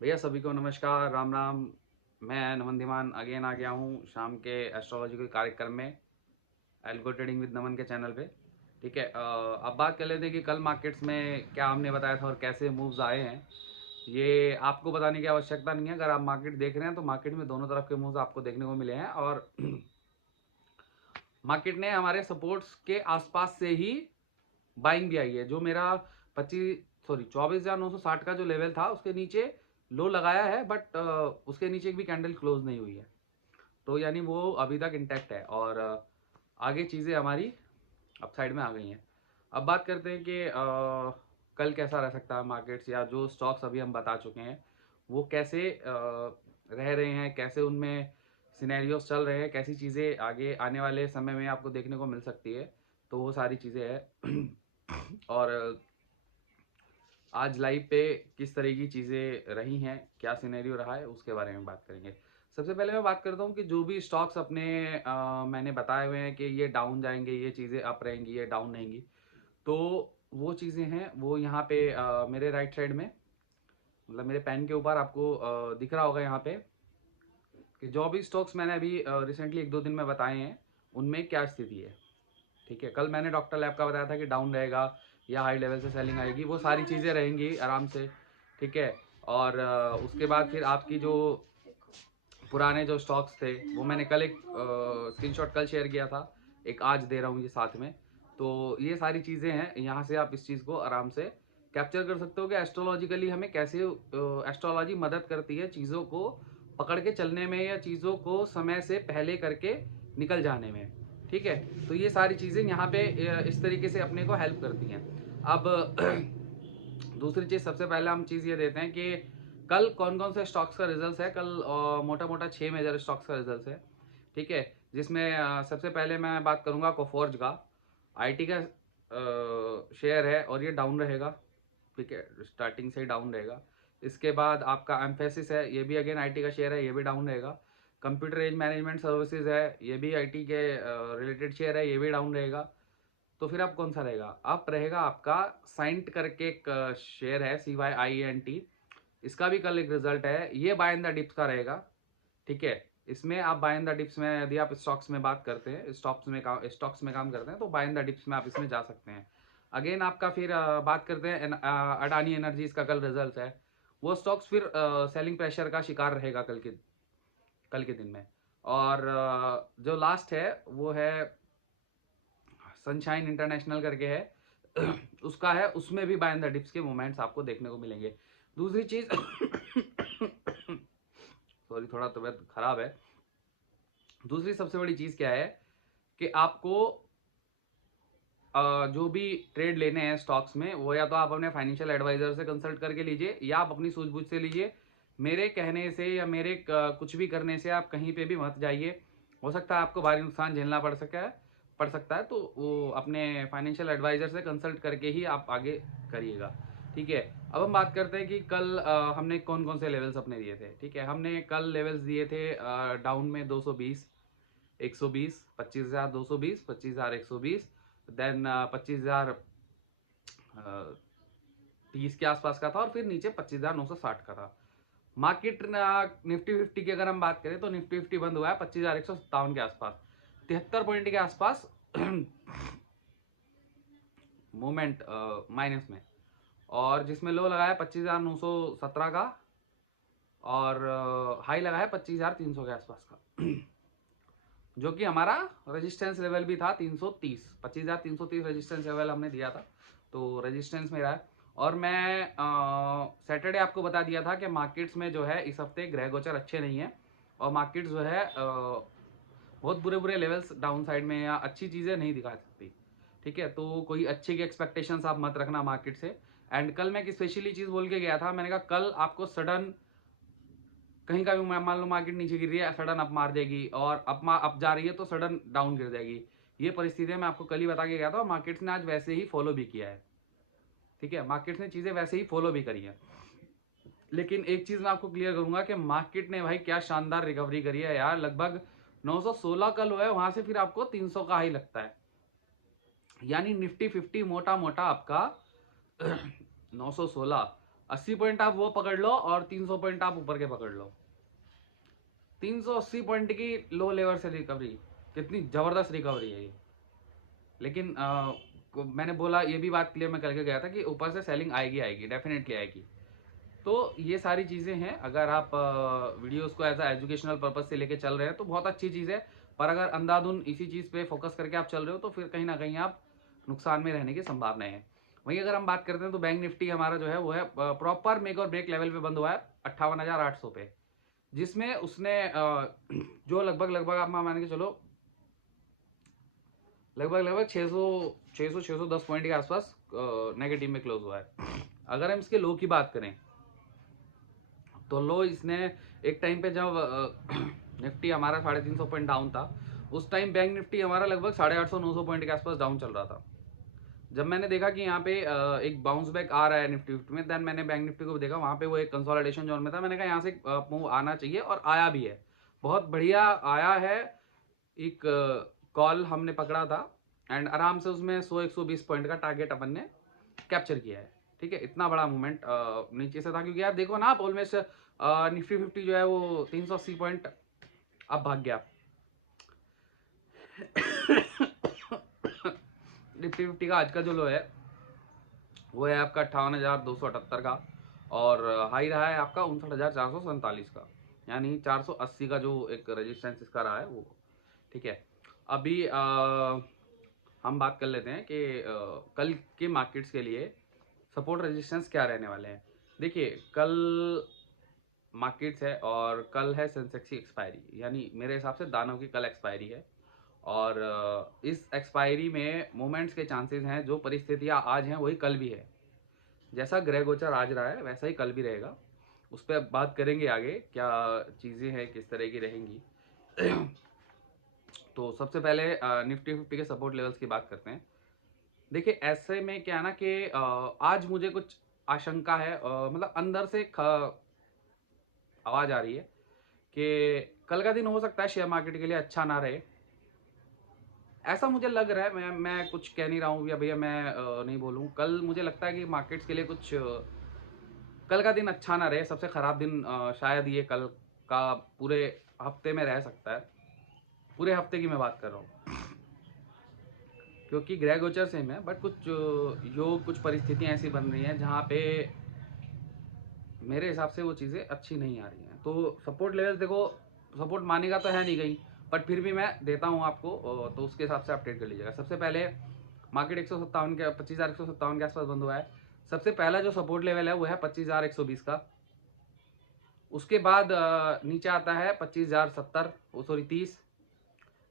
भैया सभी को नमस्कार, राम राम। मैं नमन धीमान अगेन आ गया हूँ शाम के एस्ट्रोलॉजिकल कार्यक्रम में एल्गो ट्रेडिंग विद नमन के चैनल पे। ठीक है, अब बात कर लेते हैं कि कल मार्केट्स में क्या हमने बताया था और कैसे मूव्स आए हैं। ये आपको बताने की आवश्यकता नहीं है। अगर आप मार्केट देख रहे हैं तो मार्केट में दोनों तरफ के मूव्स आपको देखने को मिले हैं और मार्केट ने हमारे सपोर्ट्स के आसपास से ही बाइंग भी आई है। जो मेरा 24,960 का जो लेवल था उसके नीचे लो लगाया है, बट उसके नीचे भी कैंडल क्लोज नहीं हुई है, तो यानी वो अभी तक इंटैक्ट है और आगे चीज़ें हमारी अप साइड में आ गई हैं। अब बात करते हैं कि कल कैसा रह सकता है मार्केट्स, या जो स्टॉक्स अभी हम बता चुके हैं वो कैसे रह रहे हैं, कैसे उनमें सिनेरियोस चल रहे हैं, कैसी चीज़ें आगे आने वाले समय में आपको देखने को मिल सकती है। तो वो सारी चीज़ें हैं और आज लाइव पे किस तरह की चीज़ें रही हैं, क्या सिनेरियो रहा है, उसके बारे में बात करेंगे। सबसे पहले मैं बात करता हूँ कि जो भी स्टॉक्स अपने मैंने बताए हुए हैं कि ये डाउन जाएंगे, ये चीज़ें अप रहेंगी, ये डाउन रहेंगी, तो वो चीज़ें हैं वो यहाँ पे मेरे राइट साइड में, मतलब मेरे पेन के ऊपर आपको दिख रहा होगा यहाँ पे कि जो भी स्टॉक्स मैंने अभी रिसेंटली एक दो दिन में बताए हैं उनमें क्या स्थिति है। ठीक है, कल मैंने डॉक्टर लैब का बताया था कि डाउन रहेगा या हाई लेवल से सेलिंग आएगी, वो सारी चीज़ें रहेंगी आराम से। ठीक है, और उसके बाद फिर आपकी जो पुराने जो स्टॉक्स थे वो मैंने कल एक स्क्रीनशॉट कल शेयर किया था, एक आज दे रहा हूँ ये साथ में। तो ये सारी चीज़ें हैं, यहाँ से आप इस चीज़ को आराम से कैप्चर कर सकते हो कि एस्ट्रोलॉजिकली हमें कैसे एस्ट्रोलॉजी मदद करती है चीज़ों को पकड़ के चलने में या चीज़ों को समय से पहले करके निकल जाने में। ठीक है, तो ये सारी चीज़ें यहाँ पे इस तरीके से अपने को हेल्प करती हैं। अब दूसरी चीज़, सबसे पहले हम चीज़ ये देते हैं कि कल कौन कौन से स्टॉक्स का रिजल्ट है। कल मोटा मोटा 6 मेजर स्टॉक्स का रिजल्ट है। ठीक है, जिसमें सबसे पहले मैं बात करूंगा कोफोर्ज का। आईटी का शेयर है और ये डाउन रहेगा। ठीक है, स्टार्टिंग से ही डाउन रहेगा। इसके बाद आपका एम्फेसिस है, ये भी अगेन आईटी का शेयर है, ये भी डाउन रहेगा। कंप्यूटर एज मैनेजमेंट सर्विसेज है, ये भी आईटी के रिलेटेड शेयर है, ये भी डाउन रहेगा। तो फिर आप कौन सा रहेगा? आप रहेगा आपका साइंट करके एक शेयर है, CYINT। इसका भी कल एक रिजल्ट है, ये बाय इन द डिप्स का रहेगा। ठीक है, इसमें आप बाय इन द डिप्स में, यदि आप स्टॉक्स में बात करते हैं, स्टॉक्स में काम करते हैं, तो बाय इन द डिप्स में आप इसमें जा सकते हैं। अगेन आपका फिर बात करते हैं अडानी एनर्जीज का कल रिजल्ट है। वो स्टॉक्स फिर सेलिंग प्रेशर का शिकार रहेगा कल के दिन में। और जो लास्ट है वो है सनशाइन इंटरनेशनल करके है उसका है, उसमें भी बाय इन द डिप्स के मोमेंट्स आपको देखने को मिलेंगे। दूसरी चीज सॉरी, थोड़ा तबीयत खराब है। दूसरी सबसे बड़ी चीज क्या है कि आपको जो भी ट्रेड लेने हैं स्टॉक्स में, वो या तो आप अपने फाइनेंशियल एडवाइजर से कंसल्ट करके लीजिए या आप अपनी सूझबूझ से लीजिए। मेरे कहने से या मेरे कुछ भी करने से आप कहीं पे भी मत जाइए। हो सकता है आपको भारी नुकसान झेलना पड़ सकता है, तो वो अपने फाइनेंशियल एडवाइजर से कंसल्ट करके ही आप आगे करिएगा। ठीक है, अब हम बात करते हैं कि कल हमने कौन कौन से लेवल्स अपने दिए थे। ठीक है, हमने कल लेवल्स दिए थे डाउन में 220, 120, 25,220, 25,120, देन 25,030 के आसपास का था, और फिर नीचे 25,960 का था। मार्केट निफ्टी फिफ्टी की अगर हम बात करें तो निफ्टी फिफ्टी बंद हुआ है 25,157 के आसपास, 73 पॉइंट के आसपास मूवमेंट माइनस में, और जिसमें लो लगाया 25,917 का और हाई लगाया 25,300 के आसपास का जो कि हमारा रेजिस्टेंस लेवल भी था 330, 25,330 रेजिस्टेंस लेवल हमने दिया था, तो रेजिस्टेंस में रहा है। और मैं सैटरडे आपको बता दिया था कि मार्केट्स में जो है इस हफ्ते ग्रह गोचर अच्छे नहीं है, और मार्केट्स जो है बहुत बुरे बुरे लेवल्स डाउन साइड में या अच्छी चीज़ें नहीं दिखा सकती। ठीक है, तो कोई अच्छे की एक्सपेक्टेशंस आप मत रखना मार्केट से। एंड कल मैं एक स्पेशली चीज़ बोल के गया था, मैंने कहा कल आपको सडन कहीं का भी मान लो मार्केट नीचे गिर रही है, सडन अप मार देगी, और अप जा रही है तो सडन डाउन गिर जाएगी। ये परिस्थितियां मैं आपको कल ही बता के गया था, और मार्केट्स ने आज वैसे ही फॉलो भी किया है। ठीक है, मार्केट्स ने चीजें वैसे ही फॉलो भी करी है। लेकिन एक चीज मैं आपको क्लियर करूंगा कि मार्केट ने भाई क्या शानदार रिकवरी करी है यार। लगभग 916 का लो है, वहां से फिर आपको 300 का हाई लगता है, यानी निफ्टी फिफ्टी मोटा मोटा आपका 916, 80 पॉइंट आप वो पकड़ लो और 300 पॉइंट आप ऊपर के पकड़ लो। 380 पॉइंट की लो लेवल से रिकवरी, कितनी जबरदस्त रिकवरी है ये। लेकिन मैंने बोला, ये भी बात क्लियर मैं करके गया था कि ऊपर से सेलिंग आएगी आएगी, डेफिनेटली आएगी। तो ये सारी चीज़ें हैं। अगर आप वीडियोस को एज अ एजुकेशनल पर्पज से लेके चल रहे हैं तो बहुत अच्छी चीज़ है, पर अगर अंधाधुन इसी चीज़ पे फोकस करके आप चल रहे हो तो फिर कहीं ना कहीं आप नुकसान में रहने की संभावना है। वहीं अगर हम बात करते हैं तो बैंक निफ्टी हमारा जो है वो है प्रॉपर मेक और ब्रेक लेवल पे बंद हुआ है 58,800 पे, जिसमें उसने जो लगभग आप मान के चलो लगभग 610 पॉइंट के आसपास नेगेटिव में क्लोज हुआ है। अगर हम इसके लो की बात करें तो लो इसने एक टाइम पे जब निफ्टी हमारा 350 पॉइंट डाउन था, उस टाइम बैंक निफ्टी हमारा लगभग 850-900 पॉइंट के आसपास डाउन चल रहा था। जब मैंने देखा कि यहाँ पे एक बाउंस बैक आ रहा है निफ्टी में, देन मैंने बैंक निफ्टी को भी देखा, वहाँ पे वो एक कंसोलिडेशन जोन में था। मैंने कहा यहाँ से मूव आना चाहिए, और आया भी है, बहुत बढ़िया आया है। एक कॉल हमने पकड़ा था एंड आराम से उसमें 100-120 पॉइंट का टारगेट अपन ने कैप्चर किया है। ठीक है, इतना बड़ा मूवमेंट नीचे से था, क्योंकि यार देखो ना आप, ऑलमोस्ट निफ्टी 50 जो है वो 380 पॉइंट अब भाग गया। निफ्टी 50 का आज का जो लो है वो है आपका 58,278 का, और हाई रहा है आपका 59,447 का, यानी 480 का जो एक रेजिस्टेंस इसका रहा है वो। ठीक है, अभी हम बात कर लेते हैं कि कल के मार्केट्स के लिए सपोर्ट रेजिस्टेंस क्या रहने वाले हैं। देखिए, कल मार्केट्स है और कल है सेंसेक्स की एक्सपायरी, यानी मेरे हिसाब से दानव की कल एक्सपायरी है, और इस एक्सपायरी में मोमेंट्स के चांसेस हैं, जो परिस्थितियां आज हैं वही कल भी है। जैसा ग्रह गोचर आज रहा है वैसा ही कल भी रहेगा। उस पर बात करेंगे आगे क्या चीज़ें हैं, किस तरह की रहेंगी। तो सबसे पहले निफ्टी 50 के सपोर्ट लेवल्स की बात करते हैं। देखिए, ऐसे में क्या है ना कि आज मुझे कुछ आशंका है, मतलब अंदर से आवाज आ रही है कि कल का दिन हो सकता है शेयर मार्केट के लिए अच्छा ना रहे। ऐसा मुझे लग रहा है, मैं कुछ कह नहीं रहा हूँ भैया मैं नहीं बोलूँ। कल मुझे लगता है कि मार्केट्स के लिए कुछ कल का दिन अच्छा ना रहे। सबसे खराब दिन शायद ये कल का पूरे हफ्ते में रह सकता है। पूरे हफ्ते की मैं बात कर रहा हूँ, क्योंकि ग्रह गोचर सेम है, बट कुछ योग, कुछ परिस्थितियां ऐसी बन रही हैं जहाँ पे मेरे हिसाब से वो चीज़ें अच्छी नहीं आ रही हैं। तो सपोर्ट लेवल देखो, सपोर्ट मानेगा तो है नहीं कहीं, बट फिर भी मैं देता हूँ आपको, तो उसके हिसाब से आप ट्रेड कर लीजिएगा। सबसे पहले मार्केट 157 के 25,157 के आसपास बंद हुआ है। सबसे पहला जो सपोर्ट लेवल है वो है 25,120 का। उसके बाद नीचे आता है 25,070, सॉरी 30।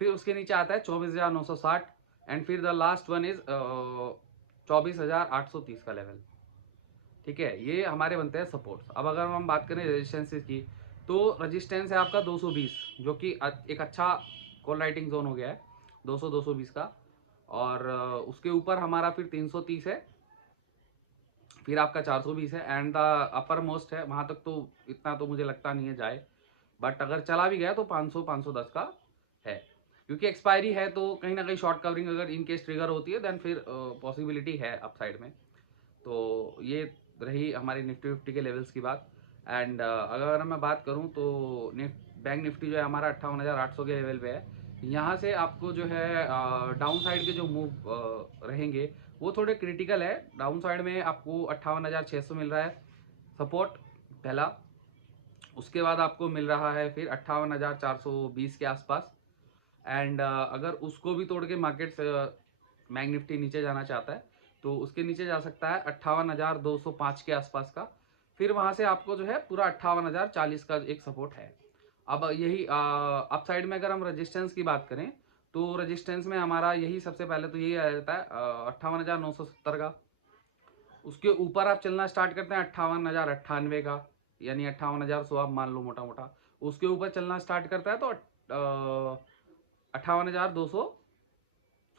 फिर उसके नीचे आता है 24,960, एंड फिर द लास्ट वन इज 24,830 का लेवल। ठीक है, ये हमारे बनते हैं सपोर्ट्स। अब अगर हम बात करें रेजिस्टेंसेस की, तो रेजिस्टेंस है आपका 220, जो कि एक अच्छा कॉल राइटिंग जोन हो गया है 200-220 का, और उसके ऊपर हमारा फिर 330 है, फिर आपका 420 है, एंड द अपर मोस्ट है। वहां तक तो इतना तो मुझे लगता नहीं है जाए, बट अगर चला भी गया तो 500-510 का है, क्योंकि एक्सपायरी है तो कहीं ना कहीं शॉर्ट कवरिंग अगर इनकेस ट्रिगर होती है देन फिर पॉसिबिलिटी है अपसाइड में। तो ये रही हमारी निफ्टी 50 के लेवल्स की बात। एंड अगर मैं बात करूं तो बैंक निफ्टी जो है हमारा 58,800 के लेवल पे है। यहाँ से आपको जो है डाउन साइड के जो मूव रहेंगे वो थोड़े क्रिटिकल है। डाउन साइड में आपको 58,600 मिल रहा है सपोर्ट पहला। उसके बाद आपको मिल रहा है फिर 58,420 के आसपास, एंड अगर उसको भी तोड़ के मार्केट बैंक निफ्टी नीचे जाना चाहता है तो उसके नीचे जा सकता है 58,205 के आसपास का। फिर वहां से आपको जो है पूरा 58,040 का एक सपोर्ट है। अब यही अप साइड में अगर हम रेजिस्टेंस की बात करें तो रेजिस्टेंस में हमारा यही सबसे पहले तो यही आ जाता है 58,970 का। उसके ऊपर आप चलना स्टार्ट करते हैं 58,098 का, यानी 58,100 आप मान लो मोटा मोटा। उसके ऊपर चलना स्टार्ट करता है तो 58,200,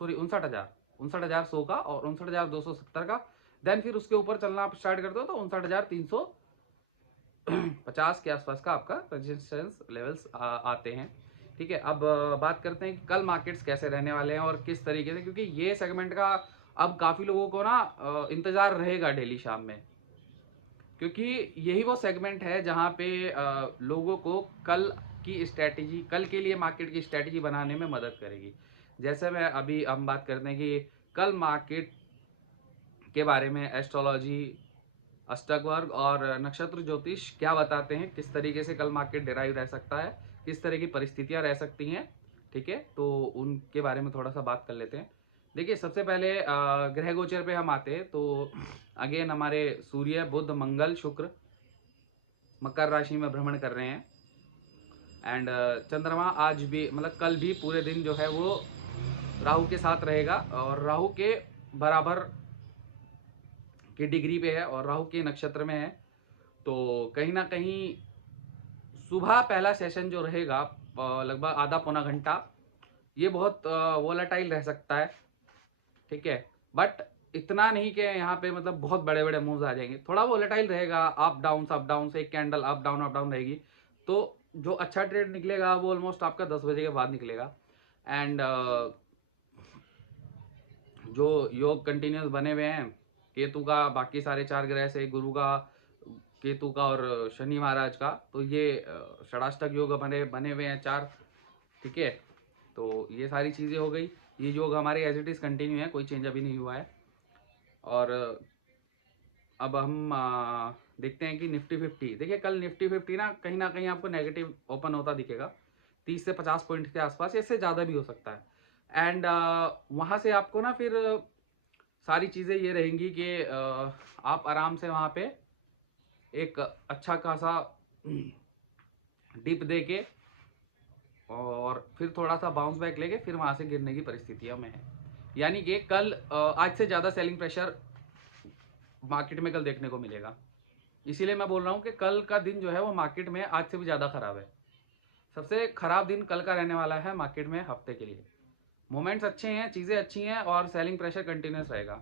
सॉरी 59,100 का और 59,270 का। देन फिर उसके ऊपर चलना आप स्टार्ट करते हो तो 59,350 के आसपास का आपका रेजिस्टेंस लेवल्स आते हैं। ठीक है, अब बात करते हैं कि कल मार्केट्स कैसे रहने वाले हैं और किस तरीके से, क्योंकि ये सेगमेंट का अब काफी लोगों को ना इंतजार रहेगा डेली शाम में। क्योंकि यही वो सेगमेंट है जहाँ पे लोगों को कल की स्ट्रैटेजी, कल के लिए मार्केट की स्ट्रैटेजी बनाने में मदद करेगी। जैसे मैं अभी हम बात करते हैं कि कल मार्केट के बारे में एस्ट्रोलॉजी, अष्टक और नक्षत्र ज्योतिष क्या बताते हैं, किस तरीके से कल मार्केट डिराइव रह सकता है, किस तरह की परिस्थितियां रह सकती हैं, ठीक है, तो उनके बारे में थोड़ा सा बात कर लेते हैं। देखिए, सबसे पहले ग्रह गोचर पे हम आते हैं तो अगेन हमारे सूर्य, बुध, मंगल, शुक्र मकर राशि में भ्रमण कर रहे हैं। एंड चंद्रमा आज भी, मतलब कल भी पूरे दिन जो है वो राहु के साथ रहेगा और राहु के बराबर की डिग्री पे है और राहु के नक्षत्र में है। तो कहीं ना कहीं सुबह पहला सेशन जो रहेगा लगभग आधा पौना घंटा, ये बहुत वोलेटाइल रह सकता है, ठीक है, बट इतना नहीं कि यहाँ पे मतलब बहुत बड़े बड़े मूव्स आ जाएंगे, थोड़ा वोलेटाइल रहेगा, अप डाउन से एक कैंडल अप डाउन रहेगी। तो जो अच्छा ट्रेड निकलेगा वो ऑलमोस्ट आपका 10 बजे के बाद निकलेगा। एंड जो योग कंटिन्यूस बने हुए हैं केतु का, बाकी सारे 4 ग्रह से, गुरु का, केतु का और शनि महाराज का, तो ये षडाष्टक योग बने हुए हैं 4, ठीक है। तो ये सारी चीज़ें हो गई, ये योग हमारे एज इट इज़ कंटिन्यू है, कोई चेंज अभी नहीं हुआ है। और अब हम देखते हैं कि निफ्टी 50, देखिए कल निफ्टी 50 ना कहीं आपको नेगेटिव ओपन होता दिखेगा, 30 से 50 पॉइंट के आसपास, इससे ज़्यादा भी हो सकता है। एंड वहाँ से आपको ना फिर सारी चीज़ें ये रहेंगी कि आप आराम से वहाँ पे एक अच्छा खासा डिप दे के और फिर थोड़ा सा बाउंस बैक लेके फिर वहाँ से गिरने की परिस्थितियाँ में है। यानी कि कल आज से ज़्यादा सेलिंग प्रेशर मार्केट में कल देखने को मिलेगा। इसीलिए मैं बोल रहा हूँ कि कल का दिन जो है वो मार्केट में आज से भी ज़्यादा खराब है। सबसे खराब दिन कल का रहने वाला है मार्केट में हफ्ते के लिए। मोमेंट्स अच्छे हैं, चीज़ें अच्छी हैं और सेलिंग प्रेशर कंटिन्यूस रहेगा।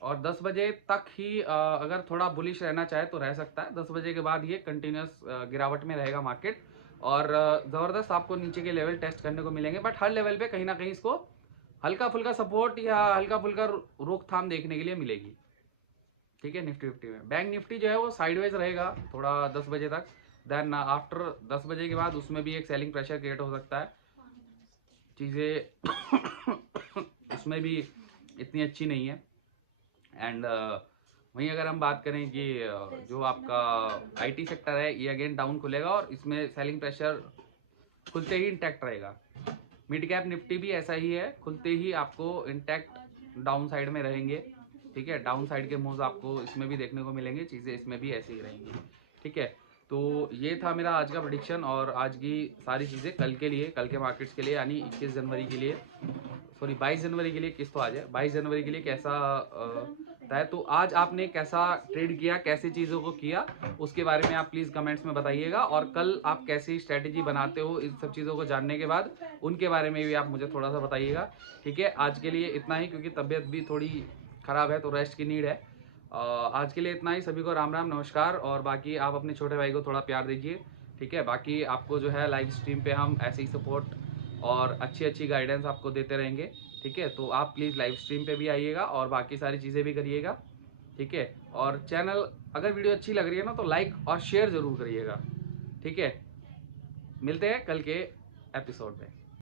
और 10 बजे तक ही अगर थोड़ा बुलिश रहना चाहे तो रह सकता है, 10 बजे के बाद ये कंटिन्यूस गिरावट में रहेगा मार्केट और ज़बरदस्त आपको नीचे के लेवल टेस्ट करने को मिलेंगे। बट हर लेवल पे कहीं ना कहीं इसको हल्का फुल्का सपोर्ट या हल्का फुल्का रोकथाम देखने के लिए मिलेगी, ठीक है। निफ्टी 50 में बैंक निफ्टी जो है वो साइडवेज रहेगा थोड़ा 10 बजे तक, देन आफ्टर 10 बजे के बाद उसमें भी एक सेलिंग प्रेशर क्रिएट हो सकता है, चीज़ें उसमें भी इतनी अच्छी नहीं है। एंड वहीं अगर हम बात करें कि जो आपका आईटी सेक्टर है ये अगेन डाउन खुलेगा और इसमें सेलिंग प्रेशर खुलते ही इंटैक्ट रहेगा। मिड कैप निफ्टी भी ऐसा ही है, खुलते ही आपको इंटैक्ट डाउन साइड में रहेंगे, ठीक है। डाउन साइड के मूव्स आपको इसमें भी देखने को मिलेंगे, चीज़ें इसमें भी ऐसी ही रहेंगी, ठीक है। तो ये था मेरा आज का प्रेडिक्शन और आज की सारी चीज़ें कल के लिए, कल के मार्केट्स के लिए, यानी 21 जनवरी के लिए, सॉरी 22 जनवरी के लिए, किस तो आज है 22 जनवरी के लिए कैसा है। तो आज आपने कैसा ट्रेड किया, कैसे चीज़ों को किया, उसके बारे में आप प्लीज़ कमेंट्स में बताइएगा और कल आप कैसी स्ट्रैटेजी बनाते हो इन सब चीज़ों को जानने के बाद, उनके बारे में भी आप मुझे थोड़ा सा बताइएगा, ठीक है। आज के लिए इतना ही, क्योंकि तबीयत भी थोड़ी ख़राब है तो रेस्ट की नीड है। आज के लिए इतना ही, सभी को राम राम नमस्कार। और बाकी आप अपने छोटे भाई को थोड़ा प्यार दीजिए, ठीक है। बाकी आपको जो है लाइव स्ट्रीम पे हम ऐसे ही सपोर्ट और अच्छी अच्छी गाइडेंस आपको देते रहेंगे, ठीक है। तो आप प्लीज़ लाइव स्ट्रीम पे भी आइएगा और बाकी सारी चीज़ें भी करिएगा, ठीक है। और चैनल अगर वीडियो अच्छी लग रही है ना तो लाइक और शेयर ज़रूर करिएगा, ठीक है। मिलते हैं कल के एपिसोड में।